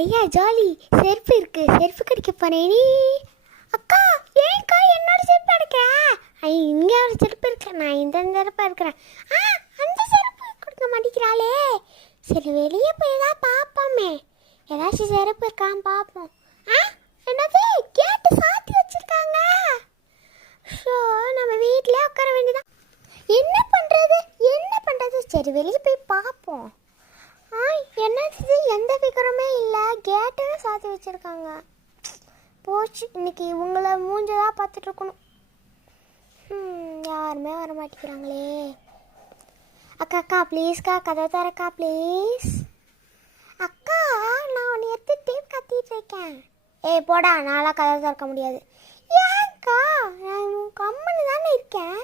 ஐயா ஜாலி, செருப்பு இருக்கு, செருப்பு கடிக்க போறேன். நீ அக்கா ஏன்க்கா என்னோட செருப்பு எடுக்கிற? இங்கே ஒரு செருப்பு இருக்கு, நான் இந்த செருப்பாக இருக்கிறேன். அந்த செருப்பு கொடுக்க மாட்டேங்கிறாளே. சரி வெளியே போய் தான் பார்ப்போமே, ஏதாச்சும் செருப்பு இருக்கான்னு பார்ப்போம். என்னது கேட்டு சாத்தி வச்சிருக்காங்க. ஸோ நம்ம வீட்டிலே உட்கார வேண்டியதான். என்ன பண்ணுறது என்ன பண்ணுறது, சரி வெளியே போய் பார்ப்போம். என்னது எந்த விகரமே இல்லை, கேட்டு சாத்தி வச்சுருக்காங்க. போச்சு, இன்னைக்கு இவங்கள மூஞ்சதான் பார்த்துட்டு இருக்கணும். யாருமே வர மாட்டேங்கிறாங்களே. அக்கா அக்கா ப்ளீஸ்க்கா, கதை தரக்கா ப்ளீஸ். அக்கா நான் உன்னை எடுத்துகிட்டே கத்திட்டு இருக்கேன். போடா, நான்லாம் கதை திறக்க முடியாது. ஏன்க்கா நான் கம்முன்னு தானே இருக்கேன்.